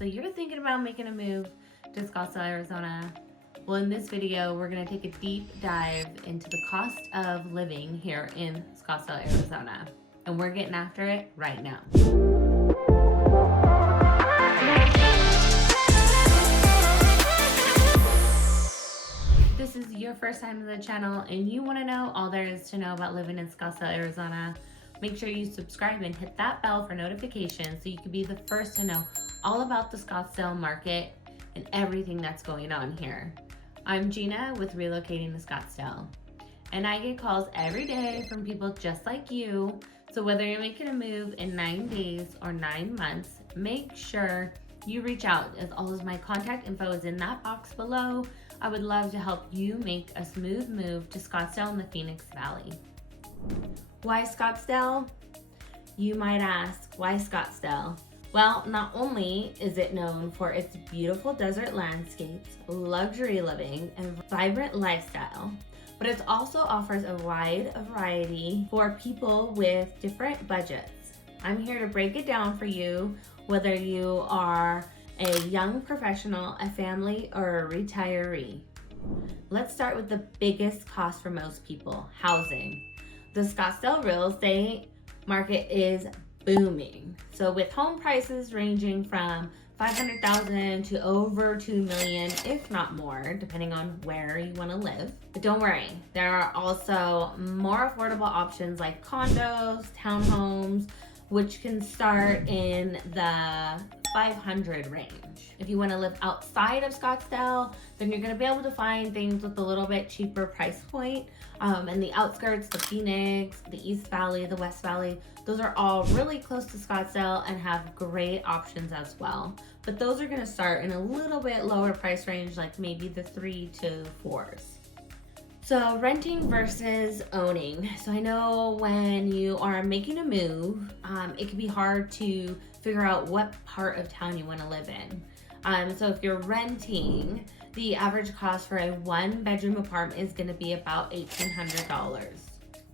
So you're thinking about making a move to Scottsdale, Arizona. Well, in this video, we're gonna take a deep dive into the cost of living here in Scottsdale, Arizona. And we're getting after it right now. If this is your first time to the channel and you wanna know all there is to know about living in Scottsdale, Arizona, make sure you subscribe and hit that bell for notifications so you can be the first to know all about the Scottsdale market and everything that's going on here. I'm Gina with Relocating to Scottsdale, and I get calls every day from people just like you. So whether you're making a move in 9 days or 9 months, make sure you reach out, as all of my contact info is in that box below. I would love to help you make a smooth move to Scottsdale in the Phoenix Valley. Why Scottsdale? You might ask, why Scottsdale? Well, not only is it known for its beautiful desert landscapes, luxury living, and vibrant lifestyle, but it also offers a wide variety for people with different budgets. I'm here to break it down for you, whether you are a young professional, a family, or a retiree. Let's start with the biggest cost for most people, housing. The Scottsdale real estate market is booming. So with home prices ranging from $500,000 to over $2 million, if not more, depending on where you want to live. But don't worry, there are also more affordable options like condos, townhomes, which can start in the 500 range. If you want to live outside of Scottsdale, then you're going to be able to find things with a little bit cheaper price point. And the outskirts, the Phoenix, the East Valley, the West Valley, those are all really close to Scottsdale and have great options as well. But those are going to start in a little bit lower price range, like maybe the 3 to 4s. So renting versus owning. So I know when you are making a move, it can be hard to figure out what part of town you want to live in. So if you're renting, the average cost for a 1-bedroom apartment is going to be about $1,800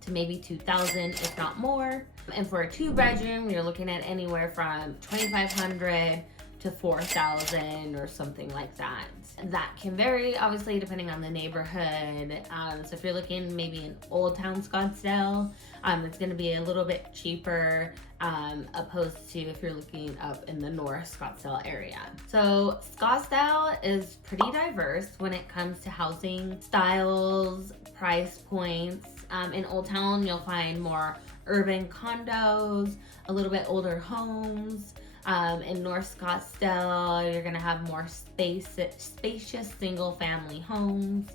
to maybe $2,000, if not more. And for a 2-bedroom, you're looking at anywhere from $2,500 to $4,000 or something like that. That can vary, obviously, depending on the neighborhood. So if you're looking maybe in Old Town Scottsdale, it's going to be a little bit cheaper opposed to if you're looking up in the North Scottsdale area. So Scottsdale is pretty diverse when it comes to housing styles, price points. In Old Town, you'll find more urban condos, a little bit older homes. In North Scottsdale, you're gonna have more spacious single family homes.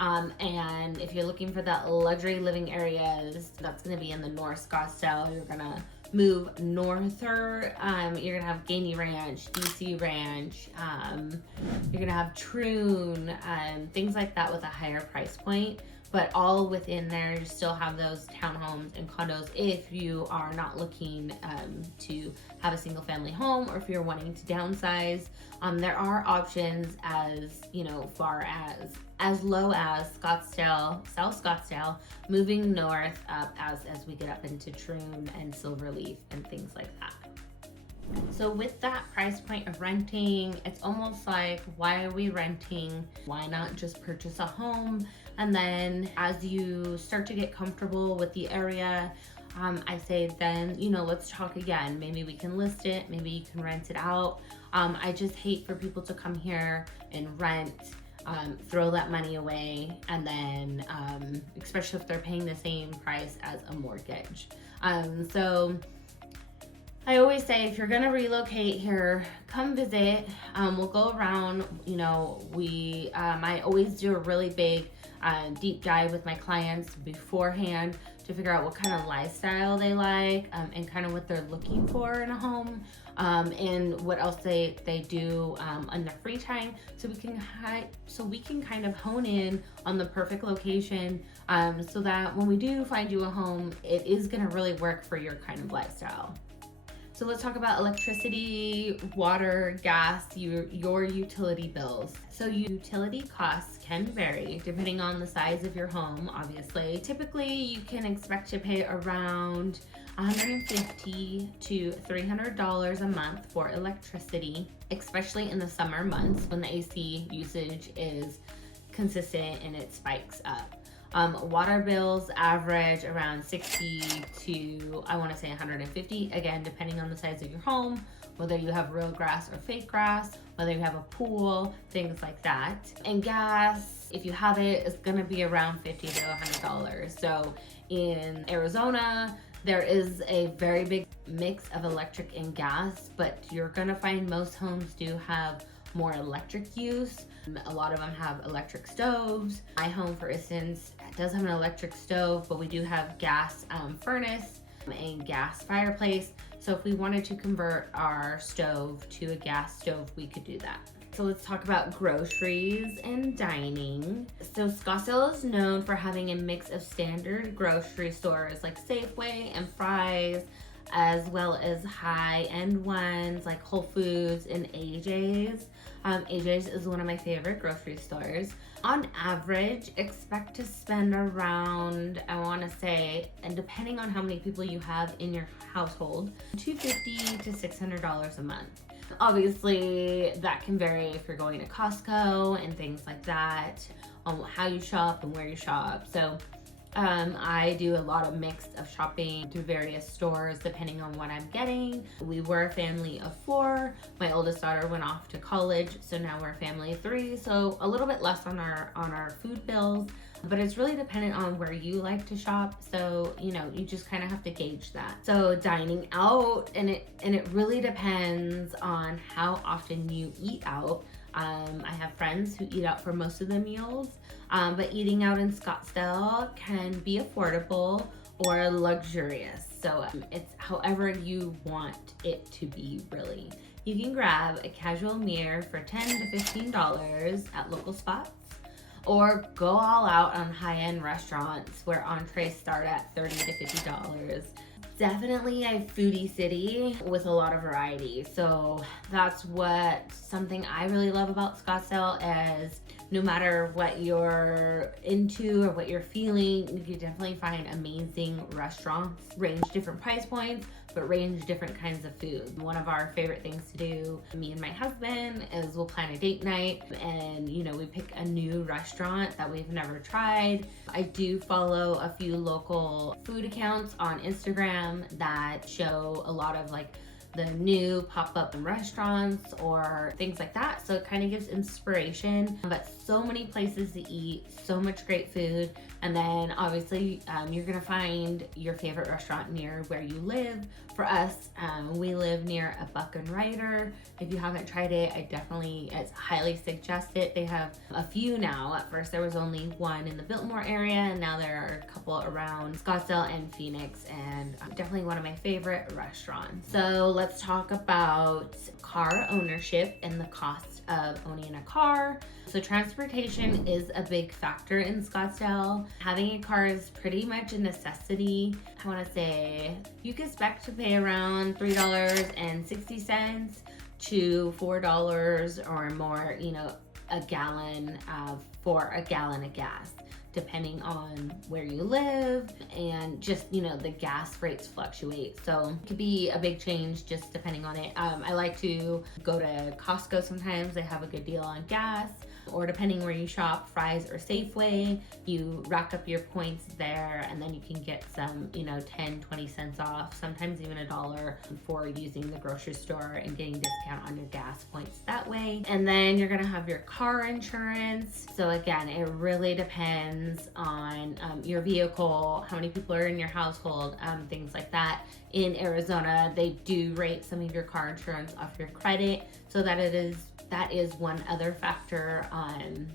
And if you're looking for that luxury living areas, that's gonna be in the North Scottsdale. You're gonna move norther. You're gonna have Gainey Ranch, DC Ranch. You're gonna have Troon, things like that with a higher price point. But all within there, you still have those townhomes and condos if you are not looking to have a single family home, or if you're wanting to downsize. There are options as far as low as Scottsdale, South Scottsdale, moving north up as we get up into Troon and Silverleaf and things like that. So with that price point of renting, it's almost like, why are we renting? Why not just purchase a home? And then as you start to get comfortable with the area, I say then, let's talk again. Maybe we can list it, maybe you can rent it out. I just hate for people to come here and rent, throw that money away, and then especially if they're paying the same price as a mortgage. So I always say, if you're gonna relocate here, come visit. We'll go around. I always do a really big deep dive with my clients beforehand to figure out what kind of lifestyle they like, and kind of what they're looking for in a home, and what else they do on their free time, so we can kind of hone in on the perfect location, so that when we do find you a home, it is gonna really work for your kind of lifestyle. So let's talk about electricity, water, gas, your utility bills. So utility costs can vary depending on the size of your home, obviously. Typically, you can expect to pay around $150 to $300 a month for electricity, especially in the summer months when the AC usage is consistent and it spikes up. Water bills average around 60 to, I want to say 150, again, depending on the size of your home, whether you have real grass or fake grass, whether you have a pool, things like that. And gas, if you have it, it's going to be around $50 to $100. So in Arizona, there is a very big mix of electric and gas, but you're going to find most homes do have more electric use. A lot of them have electric stoves. My home, for instance, does have an electric stove, but we do have gas furnace and gas fireplace. So if we wanted to convert our stove to a gas stove, we could do that. So let's talk about groceries and dining. So Scottsdale is known for having a mix of standard grocery stores like Safeway and Fry's, as well as high-end ones like Whole Foods and AJ's. AJ's is one of my favorite grocery stores. On average, expect to spend around, I want to say, and depending on how many people you have in your household, $250 to $600 a month. Obviously, that can vary if you're going to Costco and things like that, on how you shop and where you shop. So I do a lot of mix of shopping through various stores depending on what I'm getting. We were a family of 4. My oldest daughter went off to college, so now we're a family of 3. So a little bit less on our food bills, but it's really dependent on where you like to shop. So, you just kind of have to gauge that. So dining out, and it really depends on how often you eat out. I have friends who eat out for most of the meals, but eating out in Scottsdale can be affordable or luxurious. So it's however you want it to be, really. You can grab a casual meal for $10 to $15 at local spots, or go all out on high-end restaurants where entrees start at $30 to $50. Definitely a foodie city with a lot of variety. So that's something I really love about Scottsdale is no matter what you're into or what you're feeling, you can definitely find amazing restaurants, range different price points, but range different kinds of food. One of our favorite things to do, me and my husband, is we'll plan a date night and we pick a new restaurant that we've never tried. I do follow a few local food accounts on Instagram that show a lot of the new pop-up restaurants or things like that. So it kind of gives inspiration, but so many places to eat, so much great food. And then obviously you're gonna find your favorite restaurant near where you live. For us, we live near a Buck and Ryder. If you haven't tried it, it's highly suggest it. They have a few now. At first there was only one in the Biltmore area, and now there are a couple around Scottsdale and Phoenix, and definitely one of my favorite restaurants. So let's talk about car ownership and the cost of owning a car. So transportation is a big factor in Scottsdale. Having a car is pretty much a necessity. I want to say you can expect to pay around $3.60 to $4 or more, a gallon for a gallon of gas, depending on where you live, and just the gas rates fluctuate, so it could be a big change just depending on it. I like to go to Costco sometimes. They have a good deal on gas, or depending where you shop, Fry's or Safeway, you rack up your points there and then you can get some 10-20 cents off, sometimes even $1 for using the grocery store and getting discount on your gas points that way. And then you're gonna have your car insurance. So again, it really depends on your vehicle, how many people are in your household, things like that. In Arizona, they do rate some of your car insurance off your credit, so that is one other factor on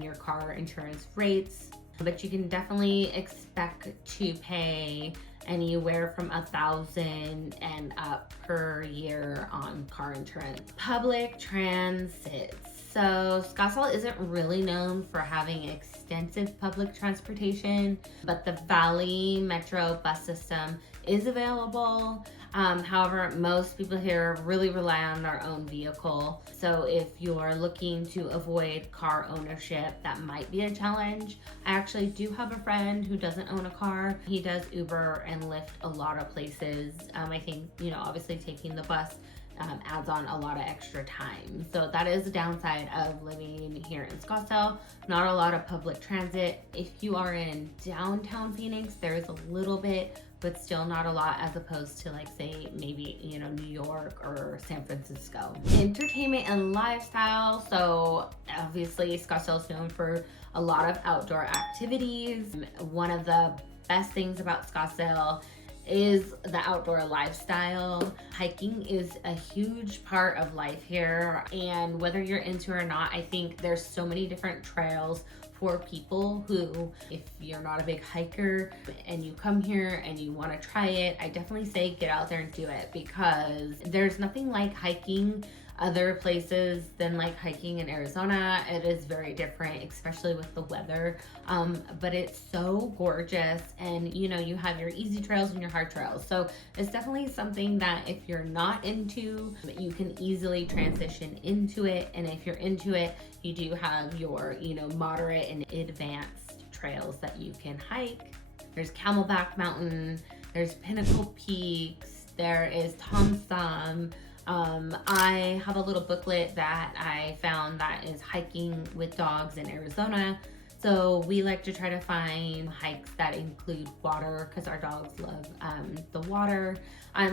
your car insurance rates. But you can definitely expect to pay anywhere from $1,000 and up per year on car insurance. Public transit. So Scottsdale isn't really known for having extensive public transportation, but the Valley Metro bus system is available. However, most people here really rely on their own vehicle. So if you're looking to avoid car ownership, that might be a challenge. I actually do have a friend who doesn't own a car. He does Uber and Lyft a lot of places. I think, obviously taking the bus adds on a lot of extra time. So that is the downside of living here in Scottsdale. Not a lot of public transit. If you are in downtown Phoenix, there is a little bit, but still not a lot, as opposed to like, say, maybe, New York or San Francisco. Entertainment and lifestyle. So obviously Scottsdale is known for a lot of outdoor activities. One of the best things about Scottsdale is the outdoor lifestyle. Hiking is a huge part of life here, and whether you're into it or not, I think there's so many different trails for people who, if you're not a big hiker and you come here and you want to try it, I definitely say get out there and do it, because there's nothing like hiking other places than like hiking in Arizona. It is very different, especially with the weather, but it's so gorgeous, and you have your easy trails and your hard trails. So it's definitely something that if you're not into, you can easily transition into it, and if you're into it, you do have your moderate and advanced trails that you can hike. There's Camelback Mountain, there's Pinnacle Peaks, there is Tom Thumb. I have a little booklet that I found that is hiking with dogs in Arizona. So we like to try to find hikes that include water, because our dogs love the water.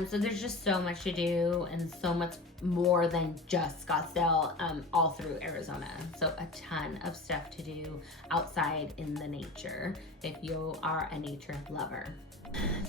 So there's just so much to do, and so much more than just Scottsdale all through Arizona. So a ton of stuff to do outside in the nature if you are a nature lover.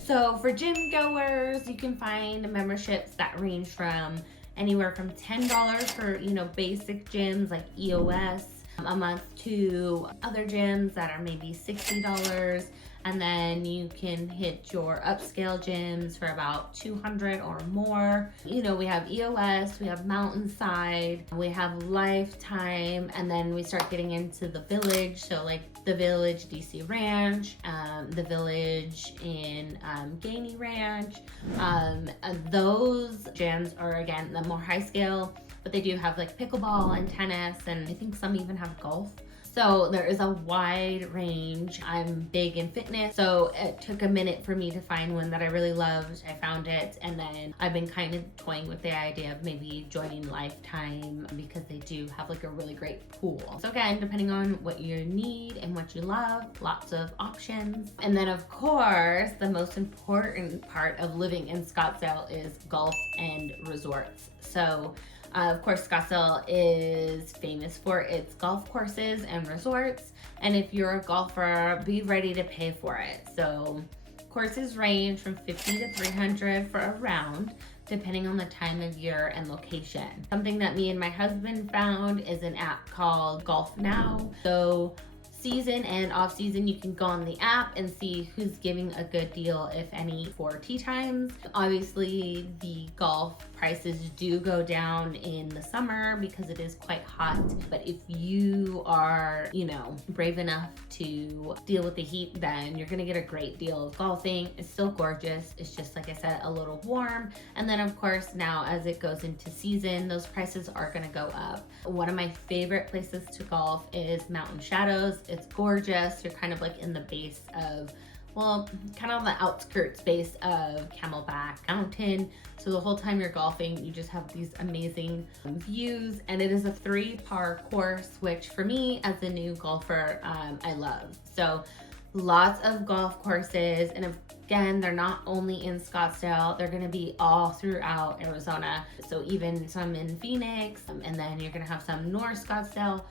So for gym goers, you can find memberships that range from anywhere from $10 for, basic gyms like EOS a month, to other gyms that are maybe $60. And then you can hit your upscale gyms for about $200 or more. We have EOS, we have Mountainside, we have Lifetime, and then we start getting into the Village. So like the Village DC Ranch, the Village in Gainey Ranch. Those gyms are, again, the more high scale, but they do have like pickleball and tennis, and I think some even have golf. So there is a wide range. I'm big in fitness, so it took a minute for me to find one that I really loved. I found it, and then I've been kind of toying with the idea of maybe joining Lifetime, because they do have like a really great pool. So again, depending on what you need and what you love, lots of options. And then of course, the most important part of living in Scottsdale is golf and resorts. So of course, Scottsdale is famous for its golf courses and resorts. And if you're a golfer, be ready to pay for it. So courses range from $50 to $300 for a round, depending on the time of year and location. Something that me and my husband found is an app called Golf Now. So season and off season, you can go on the app and see who's giving a good deal, if any, for tee times. Obviously, the golf prices do go down in the summer because it is quite hot. But if you are, brave enough to deal with the heat, then you're gonna get a great deal of golfing. It's still gorgeous. It's just, like I said, a little warm. And then of course, now as it goes into season, those prices are gonna go up. One of my favorite places to golf is Mountain Shadows. It's gorgeous. You're kind of like in the base of, kind of on the outskirts base of Camelback Mountain. So the whole time you're golfing, you just have these amazing views. And it is a 3-par course, which for me as a new golfer, I love. So lots of golf courses. And again, they're not only in Scottsdale, they're gonna be all throughout Arizona. So even some in Phoenix, and then you're gonna have some North Scottsdale.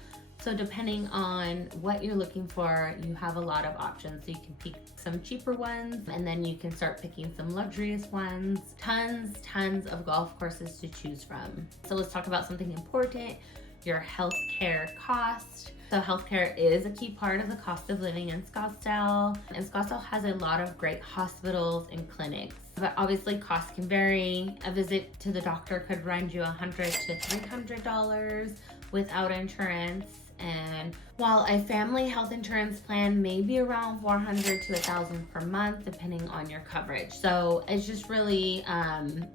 So depending on what you're looking for, you have a lot of options. So you can pick some cheaper ones, and then you can start picking some luxurious ones. Tons of golf courses to choose from. So let's talk about something important, your healthcare cost. So healthcare is a key part of the cost of living in Scottsdale. And Scottsdale has a lot of great hospitals and clinics. But obviously costs can vary. A visit to the doctor could run you $100 to $300 without insurance. And while a family health insurance plan may be around $400 to $1,000 per month, depending on your coverage. So it's just really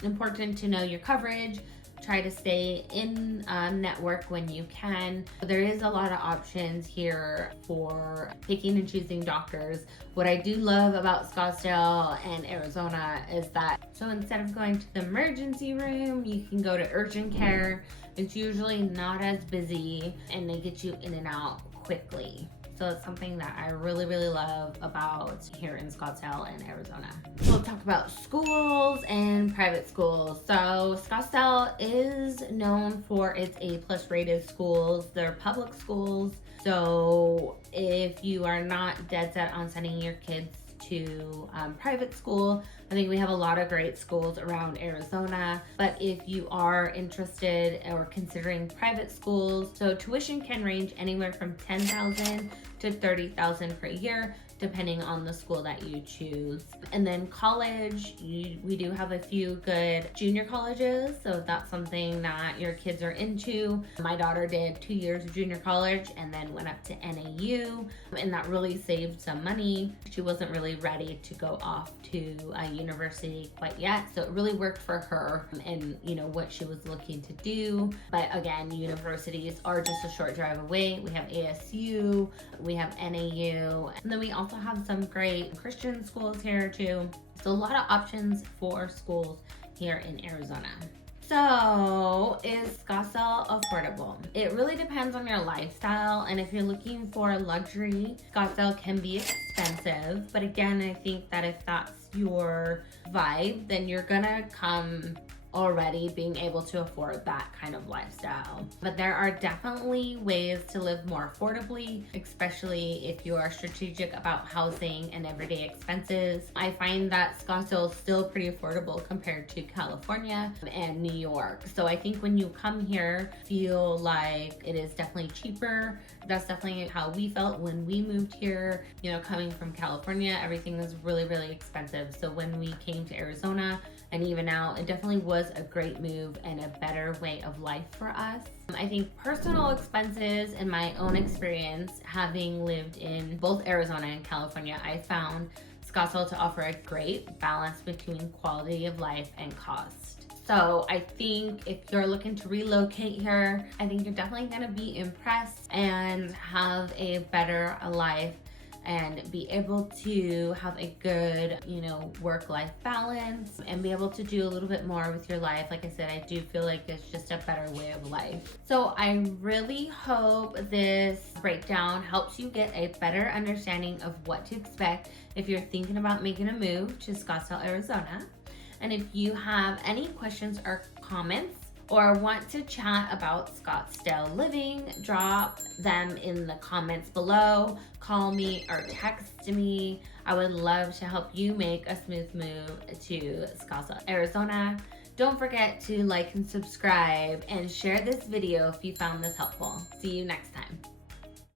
important to know your coverage. Try to stay in network when you can. There is a lot of options here for picking and choosing doctors. What I do love about Scottsdale and Arizona is that, so instead of going to the emergency room, you can go to urgent care. It's usually not as busy and they get you in and out quickly. So it's something that I really, really love about here in Scottsdale and Arizona. We'll talk about schools and private schools. So Scottsdale is known for its A+ rated schools. They're public schools. So if you are not dead set on sending your kids to private school, I think we have a lot of great schools around Arizona. But if you are interested or considering private schools, so tuition can range anywhere from $10,000 to $30,000 per year, depending on the school that you choose. And then college, we do have a few good junior colleges, so if that's something that your kids are into. My daughter did 2 years of junior college and then went up to NAU, and that really saved some money. She wasn't really ready to go off to a university quite yet, so it really worked for her and what she was looking to do. But again, universities are just a short drive away. We have ASU, we have NAU, and then we also have some great Christian schools here too. So a lot of options for schools here in Arizona. So, is Scottsdale affordable? It really depends on your lifestyle, and if you're looking for luxury, Scottsdale can be expensive. But again, I think that if that's your vibe, then you're gonna come already being able to afford that kind of lifestyle. But there are definitely ways to live more affordably, especially if you are strategic about housing and everyday expenses. I find that Scottsdale is still pretty affordable compared to California and New York. So I think when you come here, feel like it is definitely cheaper. That's definitely how we felt when we moved here. Coming from California, everything was really, really expensive. So when we came to Arizona, and even now, it definitely was a great move and a better way of life for us. I think personal expenses, in my own experience, having lived in both Arizona and California, I found Scottsdale to offer a great balance between quality of life and cost. So I think if you're looking to relocate here, I think you're definitely gonna be impressed and have a better life and be able to have a good, work-life balance and be able to do a little bit more with your life. Like I said, I do feel like it's just a better way of life. So I really hope this breakdown helps you get a better understanding of what to expect if you're thinking about making a move to Scottsdale, Arizona. And if you have any questions or comments, or want to chat about Scottsdale living, drop them in the comments below. Call me or text me. I would love to help you make a smooth move to Scottsdale, Arizona. Don't forget to like and subscribe and share this video if you found this helpful. See you next time.